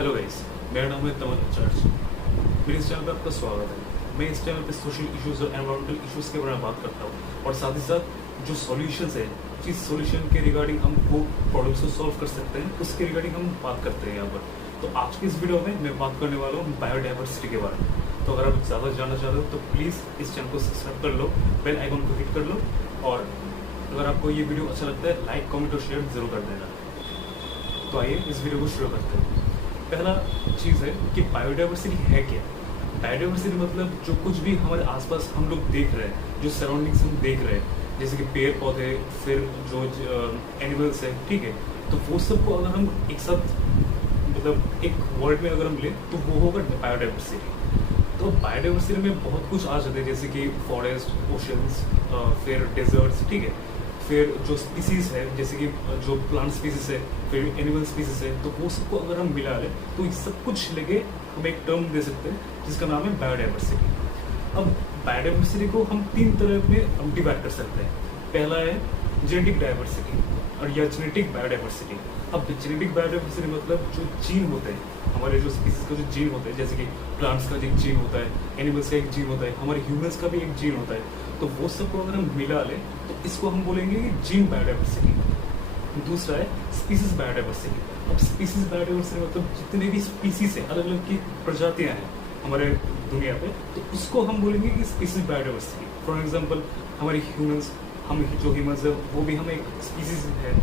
Hello guys, मेरा नाम है तमन आचार्य। मेरे इस चैनल पर आपका स्वागत है। मैं इस चैनल पे सोशल इश्यूज और एनवायरमेंटल इश्यूज के बारे में बात करता हूँ और साथ ही साथ जो सॉल्यूशंस है, जिस सॉल्यूशन के रिगार्डिंग हम वो प्रॉब्लम्स को सॉल्व कर सकते हैं, उसके रिगार्डिंग हम बात करते हैं यहाँ पर। तो आज की इस वीडियो में मैं बात करने वाला हूँ बायोडाइवर्सिटी के बारे में। तो अगर आप ज़्यादा जानना चाहते हो तो प्लीज़ इस चैनल को सब्सक्राइब कर लो, बेल आइकन को हिट कर लो और अगर आपको ये वीडियो अच्छा लगता है लाइक, कमेंट और शेयर जरूर कर देना। तो आइए इस वीडियो को शुरू करते हैं। पहला चीज़ है कि बायोडाइवर्सिटी है क्या। बायोडाइवर्सिटी मतलब जो कुछ भी हमारे आसपास हम लोग देख रहे हैं, जो सराउंडिंग्स हम देख रहे हैं, जैसे कि पेड़ पौधे, फिर जो एनिमल्स है, ठीक है। तो वो सबको अगर हम एक साथ मतलब एक वर्ड में अगर हम लें तो वो होगा बायोडाइवर्सिटी। तो बायोडाइवर्सिटी में बहुत कुछ आ जाते हैं, जैसे कि फॉरेस्ट, ओशंस, फिर डेजर्ट्स, ठीक है। फिर जो स्पीसीज़ है, जैसे कि जो प्लांट स्पीसीज़ है, फिर एनिमल स्पीसीज़ है, तो वो सबको अगर हम मिला लें तो ये सब कुछ लेके हम एक टर्म दे सकते हैं जिसका नाम है बायोडाइवर्सिटी। अब बायोडाइवर्सिटी को हम तीन तरह में हम डिवाइड कर सकते हैं। पहला है जेनेटिक डाइवर्सिटी और या जेनेटिक बायोडाइवर्सिटी। अब जेनेटिक बायोडाइवर्सिटी मतलब जो जीन होते हैं, हमारे जो स्पीसीज का जो जीन होता है, जैसे कि प्लांट्स का एक जीन होता है, एनिमल्स का एक जीन होता है, हमारे ह्यूमंस का भी एक जीन होता है। तो वो सबको अगर हम मिला लें तो इसको हम बोलेंगे कि जीन बायोडाइवर्सिटी। दूसरा है स्पीसीज बायोडाइवर्सिटी। अब स्पीसीज बायोडाइवर्सिटी मतलब जितने भी स्पीसीज है, अलग अलग की प्रजातियां हैं हमारे दुनिया पे, तो उसको हम बोलेंगे कि स्पीसीज बायोडाइवर्सिटी। फॉर एग्जाम्पल हमारे ह्यूमंस, हम जो ह्यूमंस है वो भी हम एक स्पीसीज है।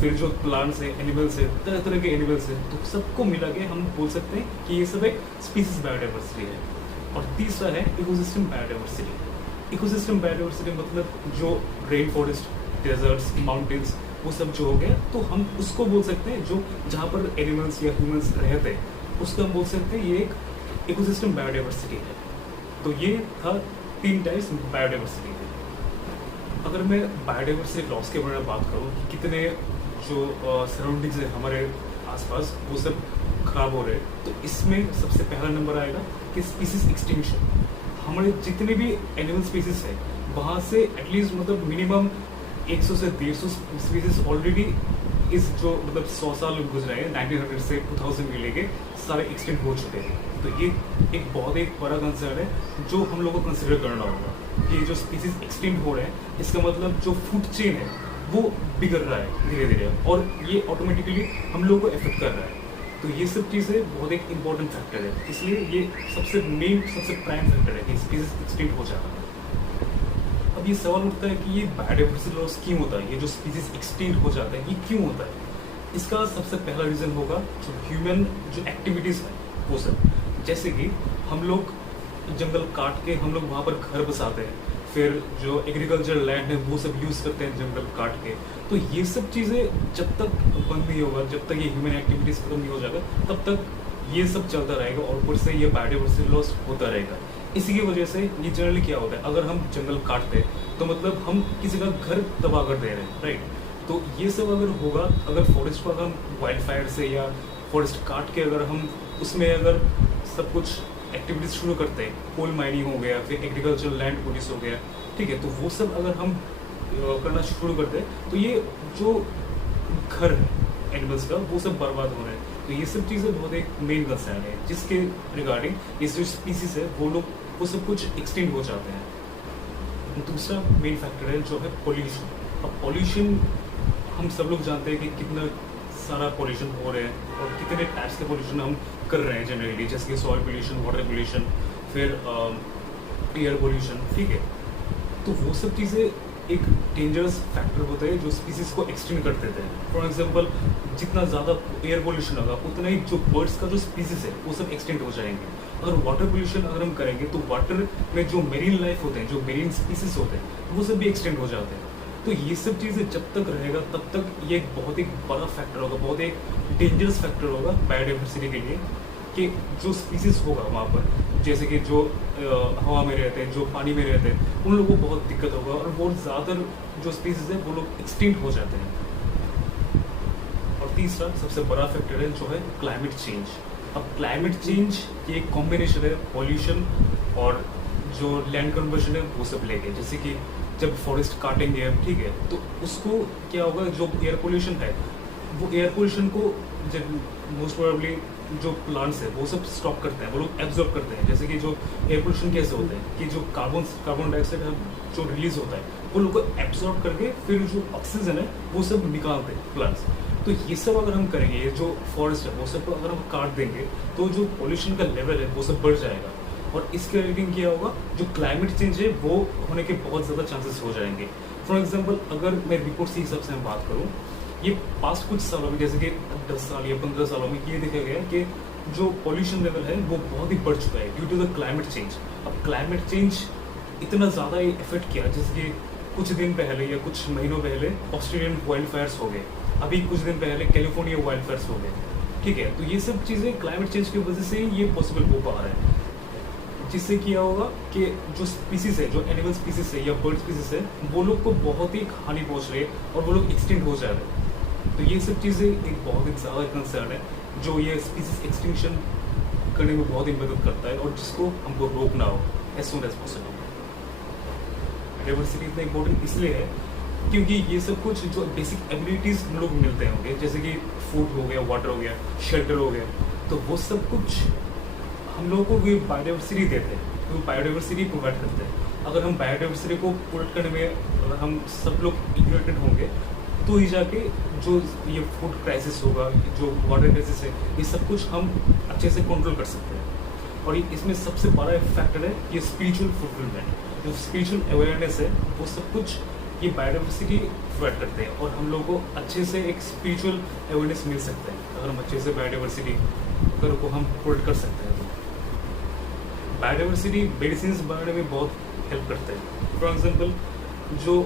फिर जो प्लांट्स है, एनिमल्स है, तरह तरह के एनिमल्स है, तो सबको मिला के हम बोल सकते हैं कि ये सब एक स्पीसीज बायोडाइवर्सिटी है। और तीसरा है इकोसिस्टम बायोडाइवर्सिटी। इकोसिस्टम बायोडाइवर्सिटी मतलब जो रेन फॉरेस्ट, डेजर्ट्स, माउंटेन्स, वो सब जो हो गया, तो हम उसको बोल सकते हैं जो जहाँ पर एनिमल्स या ह्यूमंस रहते हैं, उसको हम बोल सकते हैं ये एक इकोसिस्टम बायोडाइवर्सिटी है। तो ये था तीन टाइप्स बायोडाइवर्सिटी के। अगर मैं बायोडाइवर्सिटी लॉस के बारे में बात करूँ कि कितने जो सराउंडिंग्स है हमारे आसपास वो सब खराब हो रहे हैं, तो इसमें सबसे पहला नंबर आएगा कि स्पीसीज एक्सटिंक्शन। हमारे जितने भी एनिमल स्पीसीज है वहाँ से एटलीस्ट मतलब मिनिमम 100 से 150 स्पीसीज ऑलरेडी इस जो मतलब 100 साल गुजरे हैं, 1900 से 2000 के लेके सारे एक्सटेंट हो चुके हैं। तो ये एक बहुत एक बड़ा कंसर्न है जो हम लोग को कंसिडर करना होगा कि जो स्पीसीज एक्सटेंट हो रहे हैं, इसका मतलब जो फूड चेन है वो बिगड़ रहा है धीरे धीरे और ये ऑटोमेटिकली हम लोग को इफेक्ट कर रहा है। तो ये सब चीज़ें बहुत एक इम्पॉर्टेंट फैक्टर है, इसलिए ये सबसे मेन, सबसे प्राइम फैक्टर है कि स्पीसीज एक्सटिंक्ट हो जाना। अब ये सवाल उठता है कि ये बायोडाइवर्सिटी लॉस क्यों होता है, ये जो स्पीसीज एक्सटिंक्ट हो जाता है ये क्यों होता है। इसका सबसे पहला रीज़न होगा जो ह्यूमन जो एक्टिविटीज़ है वो सब, जैसे कि हम लोग जंगल काट के हम लोग वहाँ पर घर बसाते हैं, फिर जो एग्रीकल्चर लैंड है वो सब यूज़ करते हैं जंगल काट के। तो ये सब चीज़ें जब तक बंद नहीं होगा, जब तक ये ह्यूमन एक्टिविटीज़ खत्म नहीं हो जाएगा, तब तक ये सब चलता रहेगा और ऊपर से ये बायोडाइवर्सिटी लॉस होता रहेगा। इसी की वजह से ये जनरली क्या होता है, अगर हम जंगल काटते हैं तो मतलब हम किसी का घर तबाह कर दे रहे हैं, राइट। तो ये सब अगर होगा, अगर फॉरेस्ट को अगर हम वाइल्ड फायर से या फॉरेस्ट काट के अगर हम उसमें अगर सब कुछ एक्टिविटीज शुरू करते हैं, कोल माइनिंग हो गया, फिर एग्रीकल्चर लैंड प्रोड्यूस हो गया, ठीक है, तो वो सब अगर हम करना शुरू करते हैं तो ये जो घर है एनिमल्स का वो सब बर्बाद हो रहे हैं। तो ये सब चीज़ें बहुत एक मेन कंसर्न है जिसके रिगार्डिंग ये जो स्पीसीज है वो सब कुछ एक्सटिंक्ट हो जाते हैं। दूसरा मेन फैक्टर है जो है पॉल्यूशन। अब पॉल्यूशन हम सब लोग जानते हैं कि कितना सारा पॉल्यूशन हो रहे हैं और कितने टाइप्स के पॉल्यूशन हम कर रहे हैं जनरली, जैसे कि सॉइल पॉल्यूशन, वाटर पॉल्यूशन, फिर एयर पॉल्यूशन, ठीक है। तो वो सब चीज़ें एक डेंजरस फैक्टर होता है जो स्पीसीज को एक्सटेंड कर देते हैं। फॉर एग्जांपल जितना ज़्यादा एयर पोल्यूशन होगा उतना ही जो बर्ड्स का जो स्पीसीज है वो सब एक्सटेंड हो जाएंगे। अगर वाटर पोल्यूशन अगर हम करेंगे तो वाटर में जो मेरीन लाइफ होते हैं, जो मेरीन स्पीसीज होते हैं, वो सब भी एक्सटेंड हो जाते हैं। तो ये सब चीज़ें जब तक रहेगा तब तक ये एक बहुत एक बड़ा फैक्टर होगा, बहुत एक डेंजरस फैक्टर होगा बायोडाइवर्सिटी के लिए, कि जो स्पीसीज होगा वहाँ पर, जैसे कि जो हवा में रहते हैं, जो पानी में रहते हैं, उन लोगों को बहुत दिक्कत होगा और बहुत ज़्यादातर जो स्पीसीज है वो लोग एक्सटिंक्ट हो जाते हैं। और तीसरा सबसे बड़ा फैक्टर है जो है क्लाइमेट चेंज। अब क्लाइमेट चेंज ये एक कॉम्बिनेशन है पॉल्यूशन और जो लैंड कन्वर्जन है वो सब लेके, जैसे कि जब फॉरेस्ट काटेंगे हम, ठीक है, तो उसको क्या होगा, जो एयर पोल्यूशन है वो एयर पोल्यूशन को जब मोस्ट प्रोबेबली जो प्लांट्स है वो सब स्टॉप करते हैं, वो लोग एब्जॉर्ब करते हैं। जैसे कि जो एयर पोल्यूशन कैसे होते हैं कि जो कार्बन डाइऑक्साइड जो रिलीज होता है वो लोग को एब्जॉर्ब करके फिर जो ऑक्सीजन है वो सब निकालते हैं प्लांट्स। तो ये सब अगर हम करेंगे, ये जो फॉरेस्ट है वो सब अगर हम काट देंगे तो जो पोल्यूशन का लेवल है वो सब बढ़ जाएगा, और इसके रिलेटिंग क्या होगा, जो क्लाइमेट चेंज है वो होने के बहुत ज़्यादा चांसेस हो जाएंगे। फॉर एग्जांपल अगर मैं रिपोर्ट के हिसाब से मैं बात करूँ, ये पास्ट कुछ सालों में जैसे कि 10 साल या 15 सालों में ये देखा गया कि जो पॉल्यूशन लेवल है वो बहुत ही बढ़ चुका है due to the climate change. अब क्लाइमेट चेंज इतना ज़्यादा इफेक्ट किया, जैसे कि कुछ दिन पहले या कुछ महीनों पहले ऑस्ट्रेलियन वाइल्ड फायर्स हो गए, अभी कुछ दिन पहले कैलिफोर्निया वाइल्ड फायर्स हो गए, ठीक है। तो ये सब चीज़ें क्लाइमेट चेंज की वजह से ये पॉसिबल हो पा रहा है, जिससे क्या होगा कि जो स्पीसीज है, जो एनिमल स्पीसीज है या बर्ड स्पीसीज है, वो लोग को बहुत ही हानि पहुंच रही है और वो लोग एक्सटिंक्ट हो जा रहे हैं। तो ये सब चीज़ें एक बहुत ही ज़्यादा कंसर्न है जो ये स्पीसीज एक्सटिंक्शन करने में बहुत ही मदद करता है और जिसको हमको रोकना हो as soon as possible. Diversity इतना इम्पोर्टेंट इसलिए है क्योंकि ये सब कुछ जो बेसिक एबिलिटीज़ हम लोग मिलते होंगे, जैसे कि फूड हो गया, वाटर हो गया, शेल्टर हो गया, तो वो सब कुछ हम लोगों को ये बायोडाइवर्सिटी देते हैं, तो बायोडाइवर्सिटी प्रोवाइड करते हैं। अगर हम बायोडाइवर्सिटी को प्रोटेक्ट करने में अगर हम सब लोग इग्नोरेंट होंगे तो ही जाके जो ये फूड क्राइसिस होगा, जो वाटर क्राइसिस है, ये सब कुछ हम अच्छे से कंट्रोल कर सकते हैं। और ये इसमें सबसे बड़ा फैक्टर है ये स्पिरिचुअल फुलफिलमेंट, जो स्पिरिचुअल अवेयरनेस है वो सब कुछ ये बायोडाइवर्सिटी प्रोवाइड करते हैं और हम लोगों को अच्छे से एक स्पिरिचुअल अवेयरनेस मिल सकता है अगर हम अच्छे से बायोडाइवर्सिटी अगर को हम प्रोटेक्ट कर सकते हैं। तो बायोडाइवर्सिटी मेडिसिन बनाने में बहुत हेल्प करता है। फॉर एग्जाम्पल जो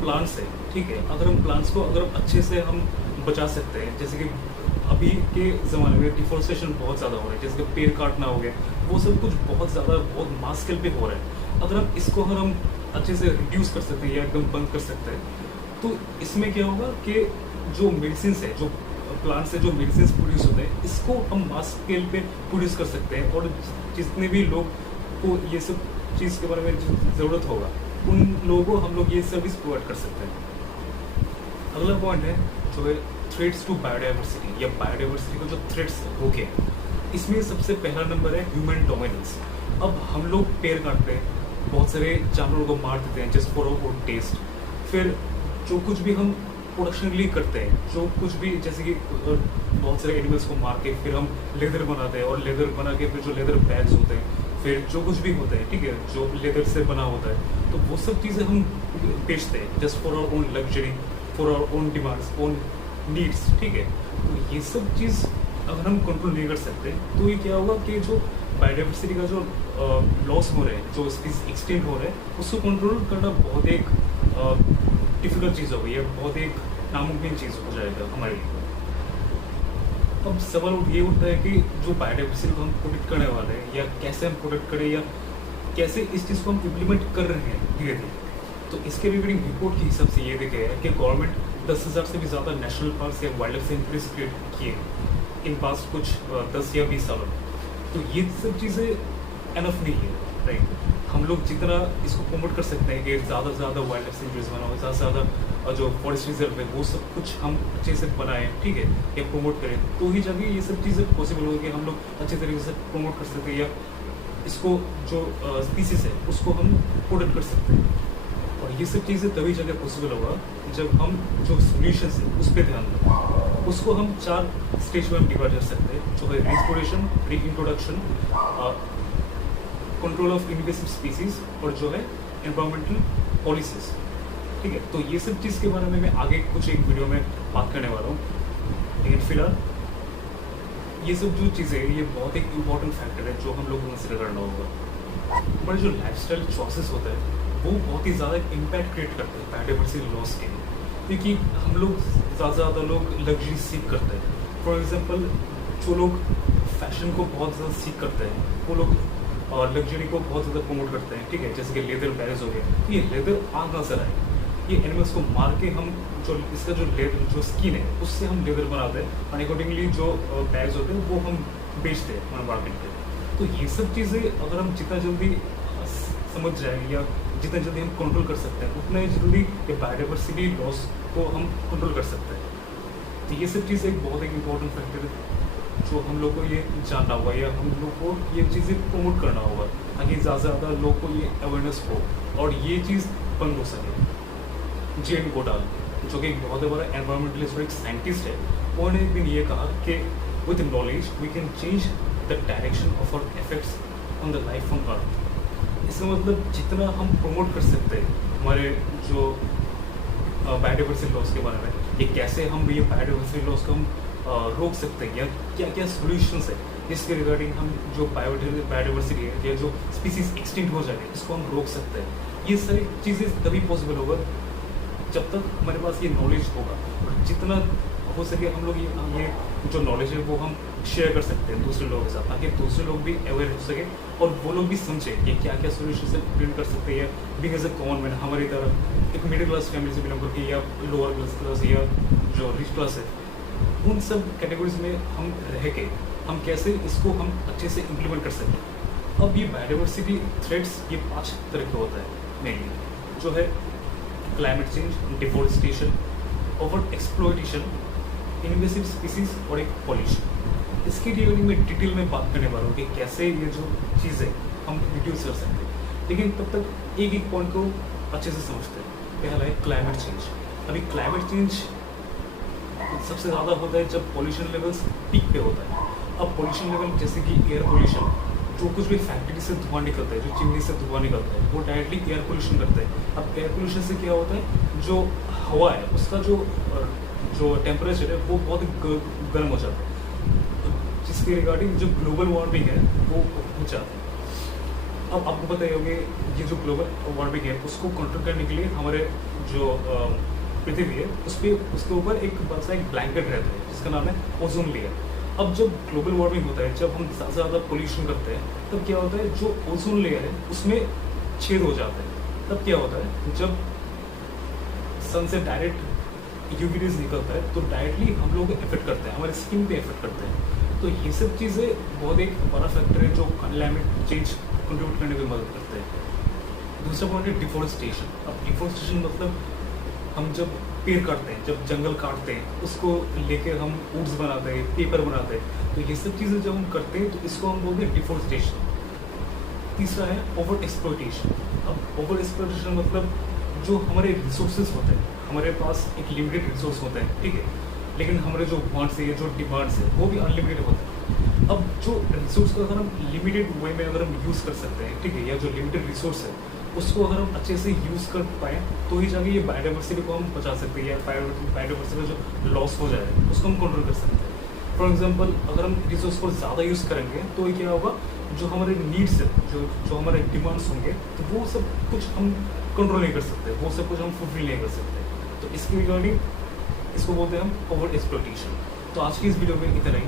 प्लांट्स है, ठीक है, अगर हम प्लांट्स को अगर अच्छे से हम बचा सकते हैं, जैसे कि अभी के ज़माने में डिफोरेस्टेशन बहुत ज़्यादा हो रहा है, जैसे कि पेड़ काटना हो गया, वो सब कुछ बहुत ज़्यादा बहुत मास स्केल पे हो रहा है। अगर हम इसको अगर हम अच्छे से रिड्यूस कर सकते हैं या एकदम बंद कर सकते हैं, तो इसमें क्या होगा कि जो मेडिसिन है, जो प्लांट से जो मेडिसिन प्रोड्यूस होते हैं, इसको हम मास स्केल पे प्रोड्यूस कर सकते हैं और जितने भी लोग को ये सब चीज़ के बारे में ज़रूरत होगा उन लोगों को हम लोग ये सर्विस प्रोवाइड कर सकते हैं। अगला पॉइंट है जो है थ्रेट्स टू बायोडाइवर्सिटी या बायोडाइवर्सिटी को जो थ्रेट्स हो गए, इसमें सबसे पहला नंबर है ह्यूमन डोमिनेंस। अब हम लोग पेड़ काटते हैं, बहुत सारे जानवरों को मार देते हैं जस्ट फॉर आवर टेस्ट, फिर जो कुछ भी हम प्रोडक्शन के लिए करते हैं, जो कुछ भी जैसे कि बहुत सारे एनिमल्स को मार के फिर हम लेदर बनाते हैं और लेदर बना के फिर जो लेदर बैग्स होते हैं, फिर जो कुछ भी होता है, ठीक है, जो लेदर से बना होता है, तो वो सब चीज़ें हम बेचते हैं just for our own luxury, for our own demands, own needs, ठीक है। तो ये सब चीज़ अगर हम कंट्रोल नहीं कर सकते तो ये क्या होगा कि जो बायोडाइवर्सिटी का जो लॉस हो रहे हैं, जो स्पीसीज एक्सटेंड हो रहे हैं, उसको कंट्रोल करना बहुत एक डिफिकल्ट चीज़ हो गई है, बहुत एक नामुमकिन चीज़ हो जाएगा हमारे लिए। अब सवाल ये उठता है कि जो बायोडाइवर्सिटी को हम प्रोटेक्ट करने वाले हैं या कैसे हम प्रोटेक्ट करें या कैसे इस चीज़ को हम इम्प्लीमेंट कर रहे हैं धीरे धीरे। तो इसके रिगार्डिंग रिपोर्ट के हिसाब से ये देखा है कि गवर्नमेंट 10,000 से भी ज़्यादा नेशनल पार्क या वाइल्ड लाइफ सेंचुरीज क्रिएट किए इन पास्ट कुछ 10 या 20 सालों में। तो ये सब चीज़ें एनफ नहीं है, राइट। हम लोग जितना इसको प्रमोट कर सकते हैं कि ज़्यादा से ज़्यादा वाइल्ड लाइफ सेंचुरीज बनाओ, ज़्यादा से ज़्यादा जो फॉरेस्ट रिजर्व है वो सब कुछ हम अच्छे से बनाएं, ठीक है, या प्रमोट करें, तो ही जाके ये सब चीज़ें पॉसिबल होगी, हम लोग अच्छे तरीके से प्रमोट कर सकते हैं या इसको जो स्पीसीज है उसको हम प्रोटेक्ट कर सकते हैं। और ये सब चीज़ें तभी जगह पॉसिबल होगा जब हम जो सोल्यूशंस है उस पर ध्यान दें। उसको हम 4 स्टेज में हम डिवाइड कर सकते हैं, जो है रीस्टोरेशन, री introduction, control of invasive species और जो है एनवायरमेंटल पॉलिसीज, ठीक है। तो ये सब चीज़ के बारे में मैं आगे कुछ एक वीडियो में बात करने वाला हूँ, लेकिन फिलहाल ये सब जो चीज़ें हैं ये बहुत एक इम्पॉर्टेंट फैक्टर है जो हम लोग को कंसिडर करना होगा। हमारे जो लाइफस्टाइल चॉइसेस होता है वो बहुत ही ज़्यादा इम्पैक्ट क्रिएट करते हैं बायोडाइवर्सिटी लॉस के लिए, क्योंकि हम लोग ज़्यादा लोग लग्जरी सीख करते हैं। फॉर एग्जांपल जो लोग फैशन को बहुत ज़्यादा सीख करते हैं वो लोग लग्जरी को बहुत ज़्यादा प्रमोट करते हैं, ठीक है, जैसे कि लेदर बैग्स हो गए। तो ये लेदर आ कहाँ से आए, ये एनिमल्स को मार के हम जो इसका जो लेदर जो स्किन है उससे हम लेदर बनाते हैं और अकॉर्डिंगली जो बैग्स होते हैं वो हम बेचते हैं हमारे मार्केट पे। तो ये सब चीज़ें अगर हम जितना जल्दी समझ जाएँ या जितना जल्दी हम कंट्रोल कर सकते हैं उतना ही जल्दी ये बायोडाइवर्सिटी लॉस को हम कंट्रोल कर सकते हैं। तो ये सब चीज़ एक बहुत एक इम्पोर्टेंट फैक्टर है जो हम लोग को ये जानना होगा या हम लोग को ये चीज़ें प्रमोट करना होगा ताकि ज़्यादा से ज़्यादा लोग को ये अवेयरनेस हो और ये चीज़ बंद हो सके। जे एन गोडाल जो कि एक बहुत बड़ा एनवायरमेंटलिस्ट और एक साइंटिस्ट है, उन्होंने एक दिन ये कहा कि with knowledge we can change the direction of our effects on the life on earth. इसका मतलब जितना हम प्रमोट कर सकते हैं हमारे जो बायोडाइवर्सिटी लॉस के बारे में, ये कैसे हम ये बायोडाइवर्सिटी लॉस को हम रोक सकते हैं या क्या क्या सोल्यूशंस है जिसके रिगार्डिंग हम जो बायोडाइवर्सिटी है या जो स्पीसीज एक्सटिंक्ट हो जाए इसको हम रोक सकते हैं। ये सारी चीज़ें तभी पॉसिबल होगा जब तक हमारे पास ये नॉलेज होगा और जितना हो सके हम लोग ये जो नॉलेज है वो हम शेयर कर सकते हैं दूसरे लोगों के साथ ताकि दूसरे लोग भी अवेयर हो सके और वो लोग भी समझें कि क्या क्या सोल्यूशन से इम्प्लीमेंट कर सकते हैं being as a common man हमारी तरह एक मिडिल क्लास फैमिली से बिलोंग करके या लोअर क्लास या जो रिच क्लास है, उन सब कैटेगरीज में हम रह के हम कैसे इसको हम अच्छे से इम्प्लीमेंट कर सकते हैं। अब ये बायोडाइवर्सिटी थ्रेट्स ये 5 तरह के होता है मेनली, जो है climate change, deforestation, over exploitation, invasive species और एक पॉल्यूशन। इसकी रिगार्डिंग में डिटेल में बात करने वाला हूँ कि कैसे ये जो चीज़ें हम रिड्यूस कर सकते हैं, लेकिन तब तक एक एक पॉइंट को अच्छे से समझते हैं। पहला है क्लाइमेट चेंज। अभी क्लाइमेट चेंज सबसे ज़्यादा होता है जब पॉल्यूशन लेवल्स पीक पे होता है। अब पॉल्यूशन लेवल जैसे कि एयर पोल्यूशन, जो कुछ भी फैक्ट्री से धुआं निकलता है, जो चिमनी से धुआं निकलता है, वो डायरेक्टली एयर पोल्यूशन करता है। अब एयर पोल्यूशन से क्या होता है, जो हवा है उसका जो टेम्परेचर है वो बहुत गर्म हो जाता है, जिसके रिगार्डिंग जो ग्लोबल वार्मिंग है वो हो जाता है। अब आपको पता ही होगा ये जो ग्लोबल वार्मिंग है उसको कंट्रोल करने के लिए हमारे जो पृथ्वी है उसके ऊपर एक बड़ा सा एक ब्लैंकेट रहता है जिसका नाम है ओजोन लेयर। अब जब ग्लोबल वार्मिंग होता है, जब हम ज़्यादा पोल्यूशन करते हैं, तब क्या होता है जो ओजोन लेयर है उसमें छेद हो जाता है। तब क्या होता है जब सन से डायरेक्ट यूवी रेज निकलता है तो डायरेक्टली हम लोग को इफेक्ट करते हैं, हमारे स्किन पे इफेक्ट करते हैं। तो ये सब चीज़ें बहुत एक बड़ा फैक्टर है जो क्लाइमेट चेंज कंट्रीब्यूट करने में मदद करते हैं। दूसरा पॉइंट है डिफॉरेस्टेशन। अब डिफॉरेस्टेशन मतलब हम जब पेड़ काटते हैं, जब जंगल काटते हैं, उसको लेकर हम वुड्स बनाते हैं, पेपर बनाते हैं, तो ये सब चीज़ें जब हम करते हैं तो इसको हम बोलते हैं डिफॉरेस्टेशन। तीसरा है ओवर एक्सप्लॉयटेशन। अब ओवर एक्सप्लॉयटेशन मतलब जो हमारे रिसोर्सेज होते हैं, हमारे पास एक लिमिटेड रिसोर्स होते हैं, ठीक है, लेकिन हमारे जो वांट्स है, जो डिमांड्स है वो भी अनलिमिटेड होते हैं। अब जो रिसोर्स को अगर हम लिमिटेड वे में अगर हम यूज़ कर सकते हैं, ठीक है, या जो लिमिटेड रिसोर्स है उसको अगर हम अच्छे से यूज़ कर पाएँ तो ही जाके ये बायोडाइवर्सिटी को हम बचा सकते हैं या बायोडाइवर्सिटी का जो लॉस हो जाए उसको हम कंट्रोल कर सकते हैं। फॉर एग्जांपल अगर हम रिसोर्स को ज़्यादा यूज़ करेंगे तो ये क्या होगा, जो हमारे नीड्स है, जो हमारे डिमांड्स होंगे तो वो सब कुछ हम कंट्रोल नहीं कर सकते, वो सब कुछ हम फुलफिल नहीं कर सकते। तो इसके रिगार्डिंग इसको बोलते हैं हम ओवर एक्सप्लॉयटेशन। तो आज की इस वीडियो में इतना ही।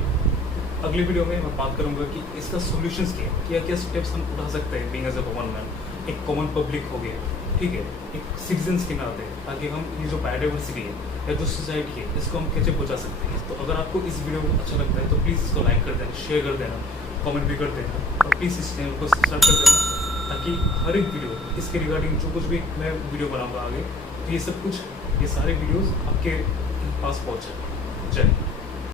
अगले वीडियो में मैं बात करूंगा कि इसका सॉल्यूशंस क्या क्या स्टेप्स हम उठा सकते हैं being as a common man, एक कॉमन पब्लिक हो गया, ठीक है, एक सिटीजन्स के नाते, ताकि हम ये जो बायोडाइवर्सिटी है या जो सोसाइटी है इसको हम कैसे बचा सकते हैं। तो अगर आपको इस वीडियो को अच्छा लगता है तो प्लीज़ इसको लाइक कर देना, शेयर कर देना, कमेंट भी कर देना और प्लीज़ इस चैनल को सब्सक्राइब कर देना ताकि हर एक वीडियो इसके रिगार्डिंग जो कुछ भी मैं वीडियो बनाऊँगा आगे तो ये सब कुछ ये सारे वीडियोज़ आपके पास पहुँच जाए। जय हिंद।